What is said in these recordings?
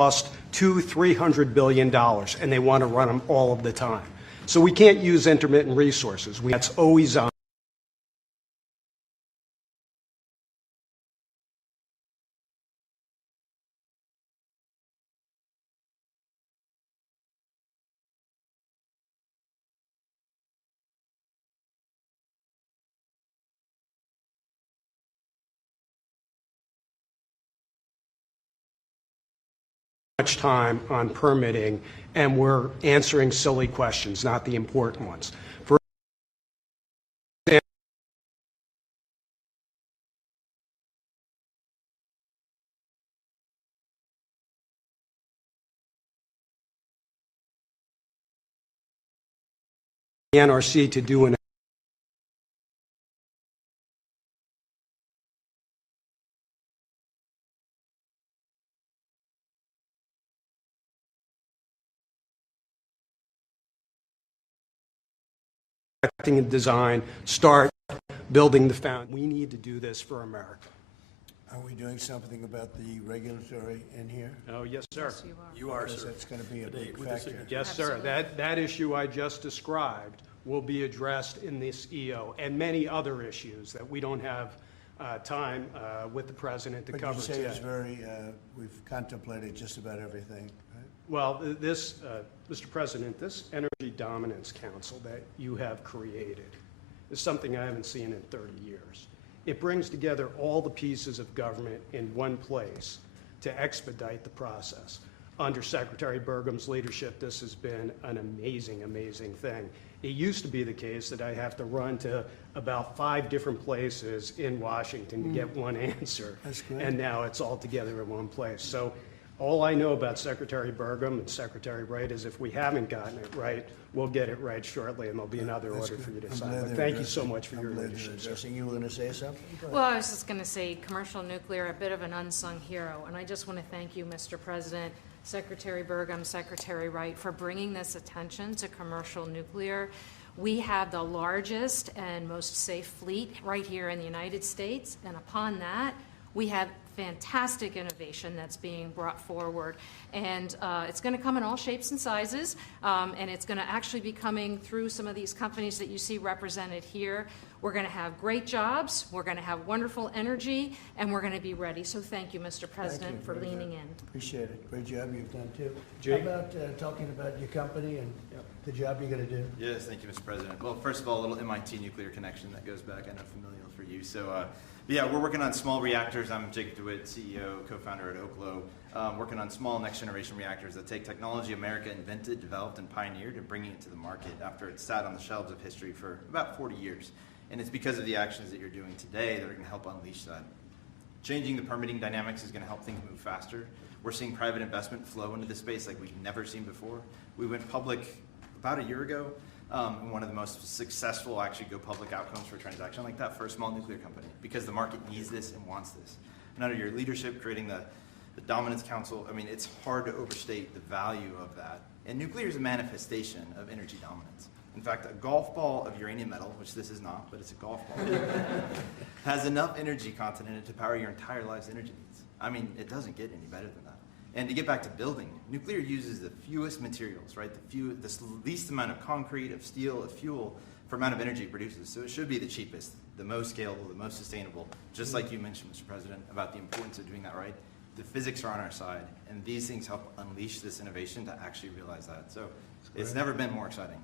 cost $200–300 billion, and they want to run them all of the time. So we can't use intermittent resources. That's always on. Much time on permitting, and we're answering silly questions, not the important ones. For the NRC to do an and design, start building the foundation. We need to do this for America. Are we doing something about the regulatory in here? Oh, yes, sir. Yes, You are, sir. That's going to be a big factor. Yes, sir. That issue I just described will be addressed in this EO, and many other issues that we don't have time with the president to cover today. But you say it's very, we've contemplated just about everything, right? Well, this, Mr. President, this Energy Dominance Council that you have created is something I haven't seen in 30 years. It brings together all the pieces of government in one place to expedite the process. Under Secretary Burgum's leadership, this has been an amazing, amazing thing. It used to be the case that I have to run to about 5 different places in Washington to get one answer. That's great. And now it's all together in one place. So all I know about Secretary Burgum and Secretary Wright is if we haven't gotten it right, we'll get it right shortly, and there'll be another order for you to sign. But thank you so much for your leadership, sir. You were going to say something? Well, I was just going to say commercial nuclear, a bit of an unsung hero. And I just want to thank you, Mr. President, Secretary Burgum, Secretary Wright, for bringing this attention to commercial nuclear. We have the largest and most safe fleet right here in the United States. And upon that, we have fantastic innovation that's being brought forward. And it's going to come in all shapes and sizes, and it's going to actually be coming through some of these companies that you see represented here. We're going to have great jobs, we're going to have wonderful energy, and we're going to be ready. So thank you, Mr. President, for leaning in. Appreciate it. Great job you've done, too. Jake? How about talking about your company and the job you're going to do? Yes, thank you, Mr. President. Well, first of all, a little MIT nuclear connection that goes back, I know, familiar for you. So, yeah, we're working on small reactors. I'm Jacob DeWitt, CEO, co-founder at Oklo, working on small next-generation reactors that take technology America invented, developed, and pioneered and bringing it to the market after it sat on the shelves of history for about 40 years. And it's because of the actions that you're doing today that are going to help unleash that. Changing the permitting dynamics is going to help things move faster. We're seeing private investment flow into this space like we've never seen before. We went public about a year ago. And one of the most successful actually go public outcomes for a transaction like that for a small nuclear company, because the market needs this and wants this. And under your leadership, creating the Dominance Council, I mean, it's hard to overstate the value of that. And nuclear is a manifestation of energy dominance. In fact, a golf ball of uranium metal, which this is not, but it's a golf ball, has enough energy content in it to power your entire life's energy needs. I mean, it doesn't get any better than that. And to get back to building, nuclear uses the fewest materials, right? The least amount of concrete, of steel, of fuel for amount of energy it produces. So it should be the cheapest, the most scalable, the most sustainable. Just like you mentioned, Mr. President, about the importance of doing that right. The physics are on our side, and these things help unleash this innovation to actually realize that. So it's never been more exciting.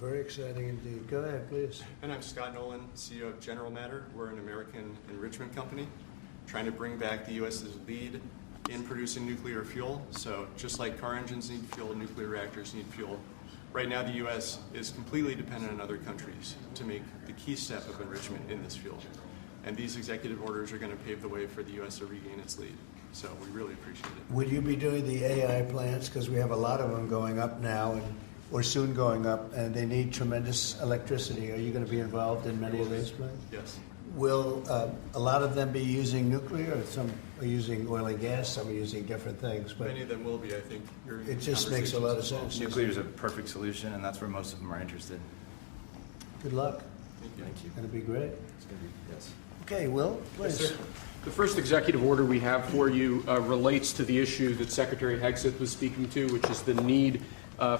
Very exciting indeed. Go ahead, please. And I'm Scott Nolan, CEO of General Matter. We're an American enrichment company trying to bring back the U.S.'s lead in producing nuclear fuel. So just like car engines need fuel, nuclear reactors need fuel. Right now, the U.S. is completely dependent on other countries to make the key step of enrichment in this fuel. And these executive orders are going to pave the way for the U.S. to regain its lead. So we really appreciate it. Will you be doing the AI plants? Because we have a lot of them going up now, and or soon going up, and they need tremendous electricity. Are you going to be involved in many of those plants? Yes. Will a lot of them be using nuclear, or some are using oil and gas, some are using different things? But many of them will be, I think. It just makes a lot of sense. Nuclear is a perfect solution, and that's where most of them are interested. Good luck. Thank you. Thank you. It's going to be great. It's going to be, yes. Okay, Will, please. Yes, sir. The first executive order we have for you relates to the issue that Secretary Hegseth was speaking to, which is the need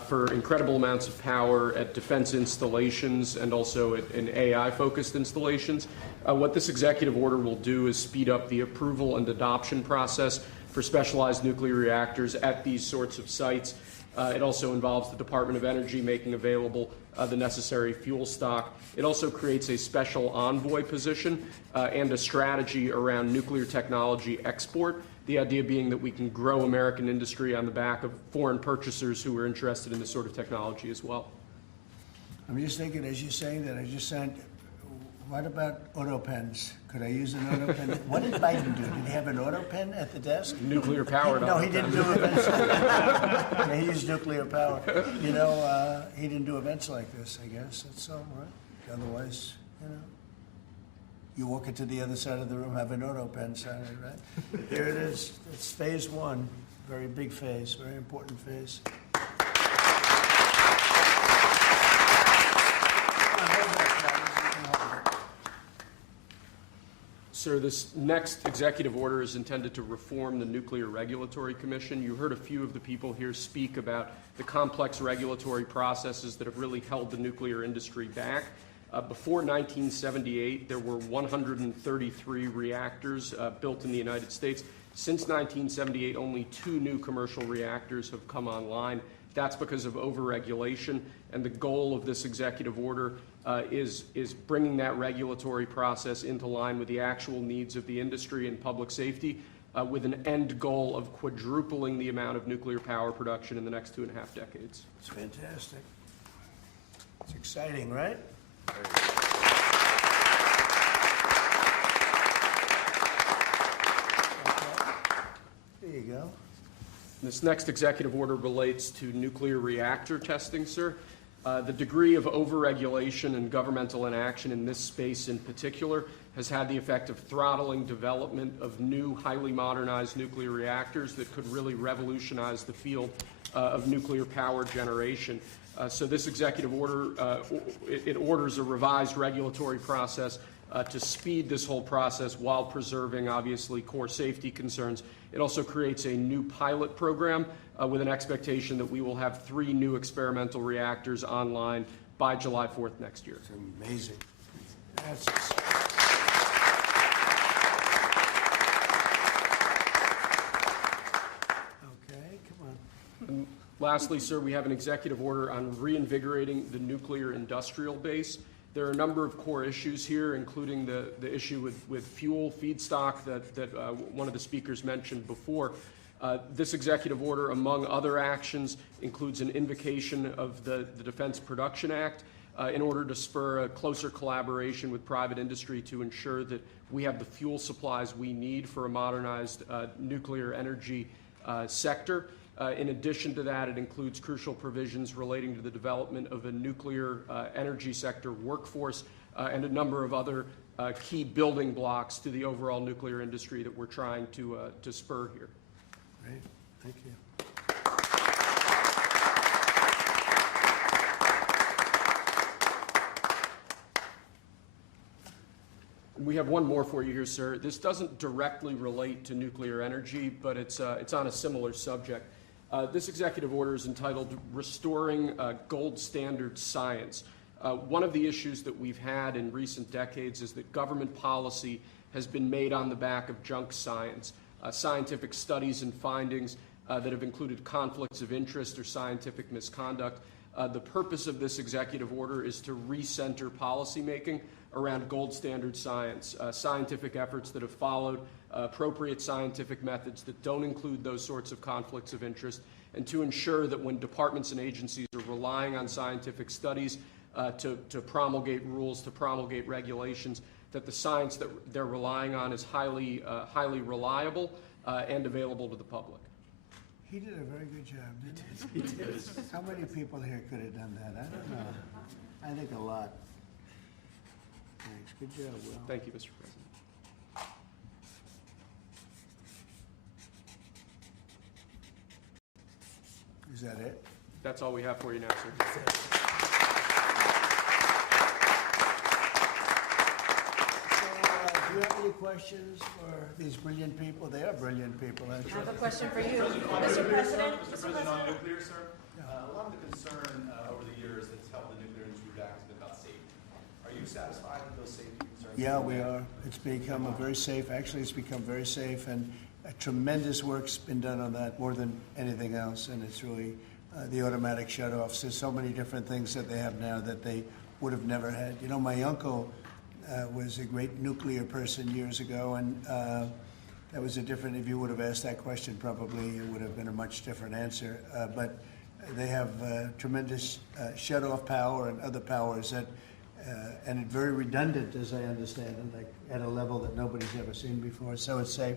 for incredible amounts of power at defense installations and also in AI-focused installations. What this executive order will do is speed up the approval and adoption process for specialized nuclear reactors at these sorts of sites. It also involves the Department of Energy making available the necessary fuel stock. It also creates a special envoy position and a strategy around nuclear technology export, the idea being that we can grow American industry on the back of foreign purchasers who are interested in this sort of technology as well. I'm just thinking, as you're saying that, I just said, what about auto pens? Could I use an auto pen? What did Biden do? Did he have an auto pen at the desk? Nuclear powered. No, he didn't do events like that. Yeah, he used nuclear power. You know, he didn't do events like this, I guess. That's all right. Otherwise, you know, you walk into the other side of the room, have an auto pen sign it, right? Here it is. It's phase one. Very big phase, very important phase. Sir, this next executive order is intended to reform the Nuclear Regulatory Commission. You heard a few of the people here speak about the complex regulatory processes that have really held the nuclear industry back. Before 1978, there were 133 reactors built in the United States. Since 1978, only 2 new commercial reactors have come online. That's because of overregulation, and the goal of this executive order is bringing that regulatory process into line with the actual needs of the industry and public safety, with an end goal of quadrupling the amount of nuclear power production in the next 2.5 decades. It's fantastic. It's exciting, right? There you go. This next executive order relates to nuclear reactor testing, sir. The degree of overregulation and governmental inaction in this space in particular has had the effect of throttling development of new, highly modernized nuclear reactors that could really revolutionize the field of nuclear power generation. So this executive order, it orders a revised regulatory process to speed this whole process while preserving, obviously, core safety concerns. It also creates a new pilot program with an expectation that we will have 3 new experimental reactors online by July 4th next year. It's amazing. That's exciting. Okay, come on. Lastly, sir, we have an executive order on reinvigorating the nuclear industrial base. There are a number of core issues here, including the issue with fuel feedstock that one of the speakers mentioned before. This executive order, among other actions, includes an invocation of the Defense Production Act in order to spur a closer collaboration with private industry to ensure that we have the fuel supplies we need for a modernized nuclear energy sector. In addition to that, it includes crucial provisions relating to the development of a nuclear energy sector workforce and a number of other key building blocks to the overall nuclear industry that we're trying to spur here. Great, thank you. We have one more for you here, sir. This doesn't directly relate to nuclear energy, but it's on a similar subject. This executive order is entitled Restoring Gold Standard Science. One of the issues that we've had in recent decades is that government policy has been made on the back of junk science, scientific studies and findings that have included conflicts of interest or scientific misconduct. The purpose of this executive order is to recenter policymaking around gold standard science, scientific efforts that have followed appropriate scientific methods that don't include those sorts of conflicts of interest, and to ensure that when departments and agencies are relying on scientific studies to promulgate rules, to promulgate regulations, that the science that they're relying on is highly reliable and available to the public. He did a very good job, didn't he? He did. How many people here could have done that? I don't know. I think a lot. Thanks. Good job, Will. Thank you, Mr. President. Is that it? That's all we have for you now, sir. you have any questions for these brilliant people? They are brilliant people, I actually. have a question for you. Mr. President, on President. nuclear, sir, a lot of the concern over the years that's held the nuclear industry back has been about safety. Are you satisfied with those safety concerns? Yeah, we are. It's become a very safe, actually, it's become very safe, and a tremendous work's been done on that, more than anything else, and it's really the automatic shutoffs. There's so many different things that they have now that they would have never had. You know, my uncle was a great nuclear person years ago, and that was a different, if you would have asked that question, probably it would have been a much different answer. But they have tremendous shut-off power and other powers that, and it's very redundant, as I understand it, like at a level that nobody's ever seen before, so it's safe.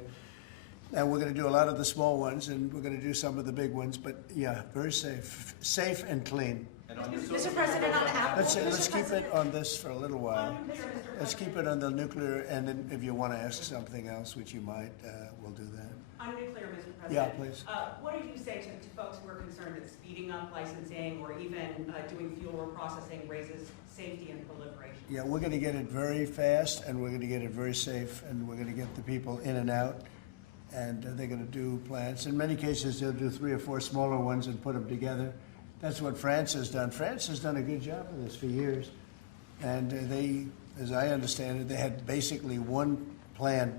And we're going to do a lot of the small ones, and we're going to do some of the big ones, but yeah, very safe and clean. Mr. President, on Apple. Let's keep it on this for a little while. Let's keep it on the nuclear, and then if you want to ask something else, which you might, we'll do that. On nuclear, Mr. President. Yeah, please. What did you say to folks who are concerned that speeding up licensing or even doing fuel reprocessing raises safety and proliferation? Yeah, we're going to get it very fast, and we're going to get it very safe, and we're going to get the people in and out, and they're going to do plants. In many cases, they'll do 3 or 4 smaller ones and put them together. That's what France has done. France has done a good job of this for years, and they, as I understand it, they had basically one plan,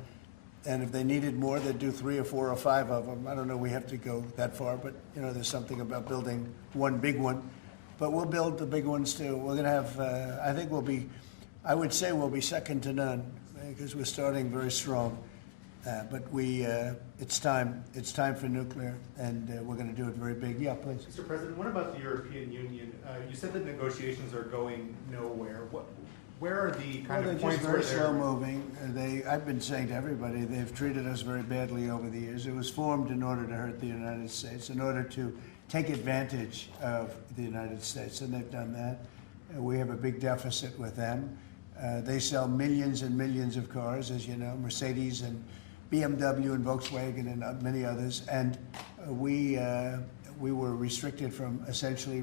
and if they needed more, they'd do 3 or 4 or 5 of them. I don't know, we have to go that far, but you know, there's something about building one big one. But we'll build the big ones too. We're going to have, I think I would say we'll be second to none, because we're starting very strong. But it's time for nuclear, and we're going to do it very big. Yeah, please. Mr. President, what about the European Union? You said that negotiations are going nowhere. Where are the kind Well, of they're just points where very they're... slow moving. I've been saying to everybody, they've treated us very badly over the years. It was formed in order to hurt the United States, in order to take advantage of the United States, and they've done that. We have a big deficit with them. They sell millions and millions of cars, as you know, Mercedes and BMW and Volkswagen and many others, and we were restricted from, essentially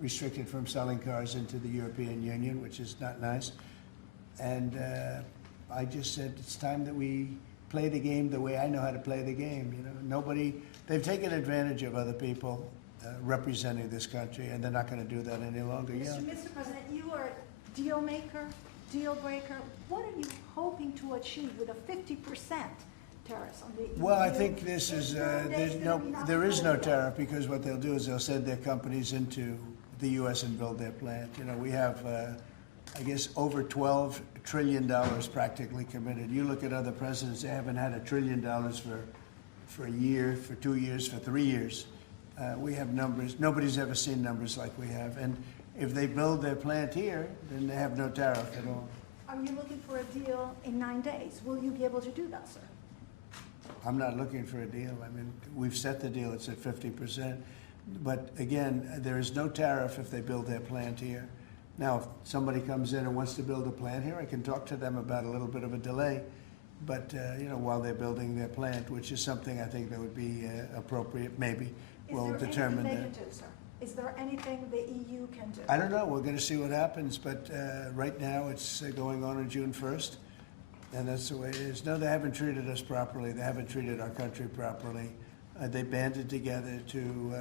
restricted from selling cars into the European Union, which is not nice. And I just said it's time that we play the game the way I know how to play the game. You know, they've taken advantage of other people representing this country, and they're not going to do that any longer. Yeah. Mr. President, you are a deal maker, deal breaker. What are you hoping to achieve with a 50% tariffs on the EU? Well, I think this is there is no tariff, because what they'll do is they'll send their companies into the U.S. and build their plant. You know, we have, I guess, over $12 trillion practically committed. You look at other presidents; they haven't had $1 trillion for a year, for 2 years, for 3 years. We have numbers. Nobody's ever seen numbers like we have. And if they build their plant here, then they have no tariff at all. Are you looking for a deal in 9 days? Will you be able to do that, sir? I'm not looking for a deal. I mean, we've set the deal. It's at 50%. But again, there is no tariff if they build their plant here. Now, if somebody comes in and wants to build a plant here, I can talk to them about a little bit of a delay. But, you know, while they're building their plant, which is something I think that would be appropriate, maybe we'll determine that. Is there anything they can do, sir? Is there anything the EU can do? I don't know. We're going to see what happens. But right now it's going on June 1st. And that's the way it is. No, they haven't treated us properly. They haven't treated our country properly. They banded together to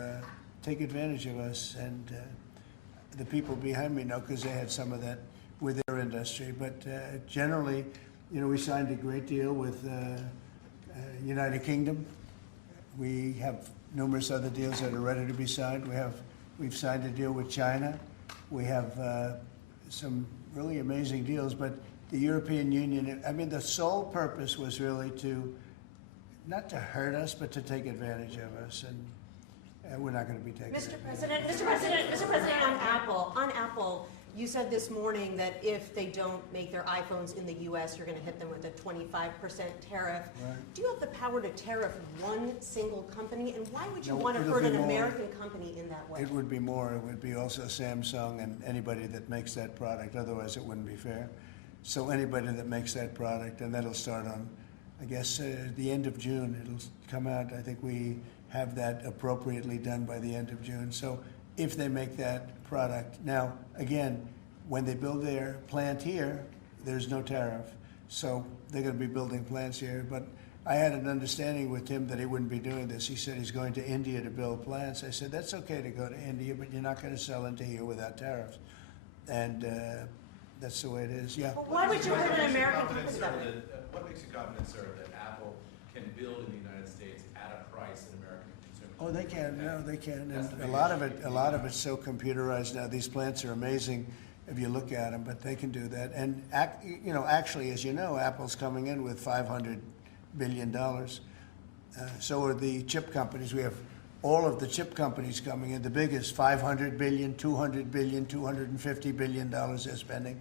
take advantage of us. And the people behind me know, because they had some of that with their industry. But generally, you know, we signed a great deal with United Kingdom. We have numerous other deals that are ready to be signed. We've signed a deal with China. We have some really amazing deals. But the European Union, I mean, the sole purpose was really not to hurt us, but to take advantage of us, and we're not going to be taking Mr. advantage. President, on Apple, you said this morning that if they don't make their iPhones in the U.S., you're going to hit them with a 25% tariff. Right. Do you have the power to tariff one single company, and why would you No, want to it'll hurt be an more. American company in that way? It would be more. It would be also Samsung and anybody that makes that product. Otherwise, it wouldn't be fair. So anybody that makes that product, and that'll start on, I guess, the end of June. It'll come out. I think we have that appropriately done by the end of June. So if they make that product. Now, again, when they build their plant here, there's no tariff. So they're going to be building plants here. But I had an understanding with him that he wouldn't be doing this. He said he's going to India to build plants. I said, that's okay to go to India, but you're not going to sell into here without tariffs. And that's the way it is, yeah. But why would you hurt an American company that way? What makes you confident, sir, that Apple can build in the United States at a price that American consumers? Oh, they can, no, they can. And a lot of it's so computerized now. These plants are amazing if you look at them, but they can do that. And, actually, as you know, Apple's coming in with $500 billion. So are the chip companies. We have all of the chip companies coming in. The biggest, $500 billion, $200 billion, $250 billion they're spending.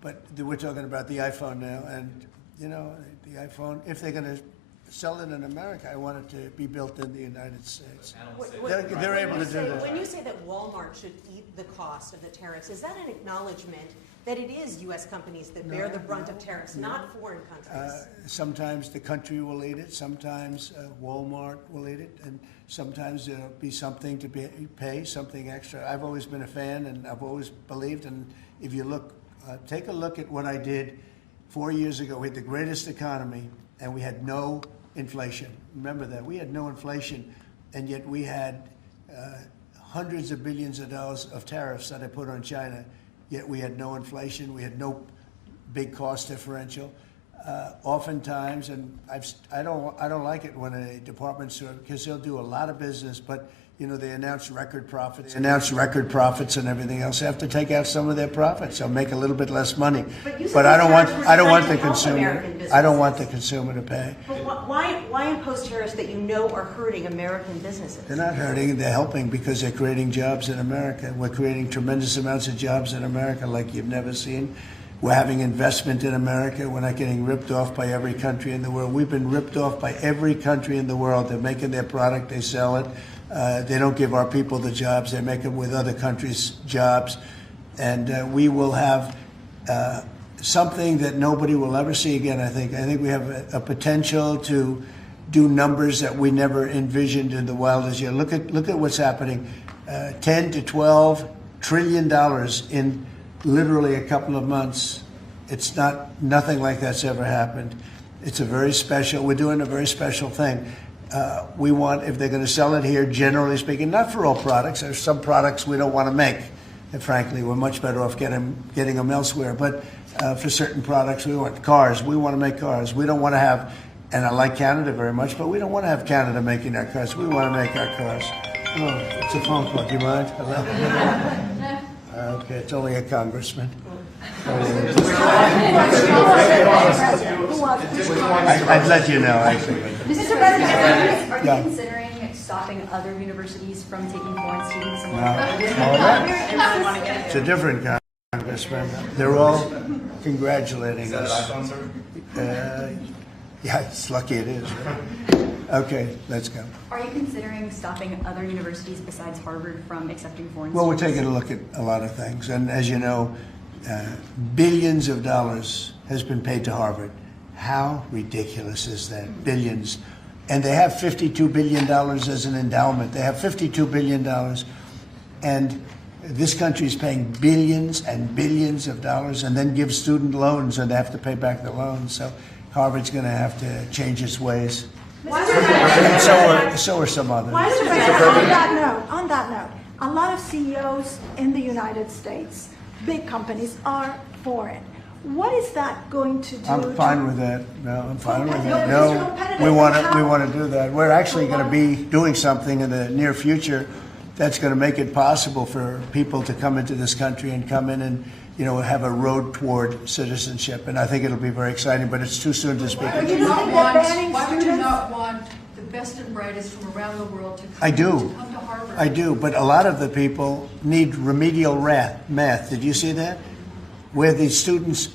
But we're talking about the iPhone now. And, the iPhone, if they're going to sell it in America, I want it to be built in the United States. They're able to do that. When you say that Walmart should eat the cost of the tariffs, is that an acknowledgement that it is U.S. companies that bear the brunt of tariffs, not foreign countries? Sometimes the country will eat it, sometimes Walmart will eat it, and sometimes there'll be something to pay, something extra. I've always been a fan, and I've always believed, and if you look, take a look at what I did 4 years ago. We had the greatest economy, and we had no inflation. Remember that. We had no inflation, and yet we had hundreds of billions of dollars of tariffs that I put on China, yet we had no inflation. We had no big cost differential. Oftentimes, and I don't like it when a department store, because they'll do a lot of business, but they announce record profits. And everything else. They have to take out some of their profits. They'll make a little bit less money. But I don't want the consumer. I don't want the consumer to pay. But why impose tariffs that you know are hurting American businesses? They're not hurting. They're helping because they're creating jobs in America. We're creating tremendous amounts of jobs in America like you've never seen. We're having investment in America. We're not getting ripped off by every country in the world. We've been ripped off by every country in the world. They're making their product. They sell it. They don't give our people the jobs. They make them with other countries' jobs. And we will have something that nobody will ever see again, I think. I think we have a potential to do numbers that we never envisioned in the wildest year. Look at what's happening. 10 to 12 trillion dollars in literally a couple of months. It's nothing like that's ever happened. It's we're doing a very special thing. We want, if they're going to sell it here, generally speaking, not for all products. There's some products we don't want to make. And frankly, we're much better off getting them elsewhere. But for certain products, we want cars. We want to make cars. We don't want to have, and I like Canada very much, but we don't want to have Canada making our cars. We want to make our cars. Oh, it's a phone call. Do you mind? Hello? Okay, it's only a congressman. I'd let you know, actually. Mr. President, are you Yeah. considering stopping other universities from taking foreign students? It's a different congressman. They're all congratulating us. iPhone, sir? Yeah, it's lucky it is. Right? Okay, let's go. Are you considering stopping other universities besides Harvard from accepting foreign Well, we're students? taking a look at a lot of things. And as you know, billions of dollars has been paid to Harvard. How ridiculous is that? Billions. And they have $52 billion as an endowment. They have $52 billion. And this country is paying billions and billions of dollars and then gives student loans, and they have to pay back the loans. So Harvard's going to have to change its ways. And so are some others. On that note, a lot of CEOs in the United States, big companies, are foreign. What is that going to do? I'm fine with that. No, I'm fine with that. No, No, competitive. we want to do that. We're actually going to be doing something in the near future that's going to make it possible for people to come into this country and come in and have a road toward citizenship. And I think it'll be very exciting, but it's too soon to speak. Why would you not want the best and brightest from around the world to come, I do. to come to Harvard? I do, but a lot of the people need remedial math. Did you see that? Where the students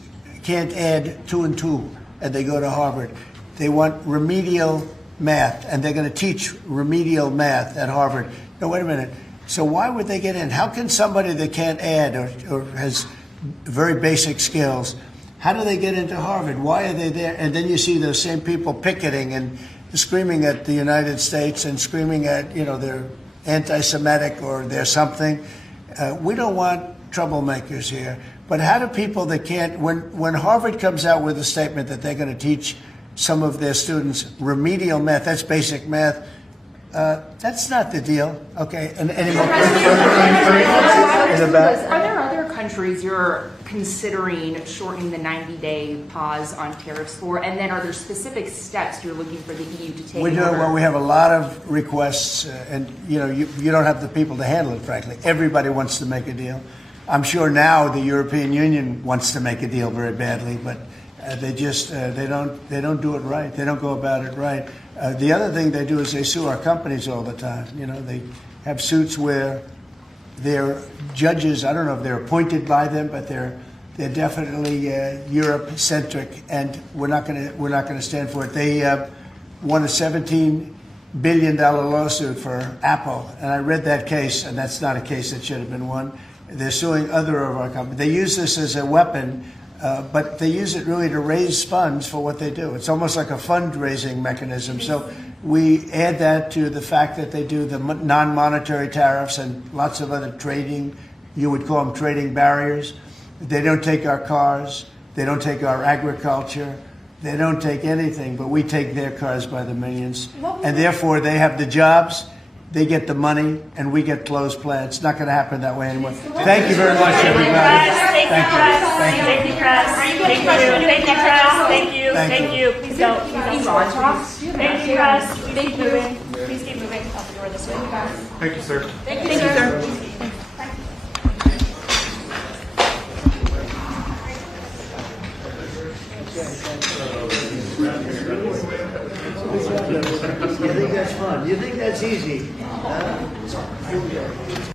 can't add 2 and 2 and they go to Harvard. They want remedial math, and they're going to teach remedial math at Harvard. No, wait a minute. So why would they get in? How can somebody that can't add or has very basic skills, how do they get into Harvard? Why are they there? And then you see those same people picketing and screaming at the United States and screaming at, they're anti-Semitic or they're something. We don't want troublemakers here. But how do people that can't, when Harvard comes out with a statement that they're going to teach some of their students remedial math, that's basic math, that's not the deal, okay? And anymore. Are there other countries you're considering shortening the 90-day pause on tariffs for? And then are there specific steps you're looking for the EU to take? We're doing well. We have a lot of requests, and you don't have the people to handle it, frankly. Everybody wants to make a deal. I'm sure now the European Union wants to make a deal very badly, but they just they don't do it right. They don't go about it right. The other thing they do is they sue our companies all the time. They have suits where their judges, I don't know if they're appointed by them, but they're definitely Europe-centric, and we're not going to stand for it. They won a $17 billion lawsuit for Apple, and I read that case, and that's not a case that should have been won. They're suing other of our companies. They use this as a weapon, but they use it really to raise funds for what they do. It's almost like a fundraising mechanism. So we add that to the fact that they do the non-monetary tariffs and lots of other trading, you would call them trading barriers. They don't take our cars. They don't take our agriculture. They don't take anything, but we take their cars by the millions. And therefore, they have the jobs, they get the money, and we get closed plants. It's not going to happen that way anymore. Thank you very much, everybody. Thank you, press. Thank you, press. Thank you, press. Thank you. Please don't. Thank you, press. Please keep moving. Please keep moving. Out the door this way. Thank you, sir. Thank you, sir. You think that's fun? You think that's easy? Huh?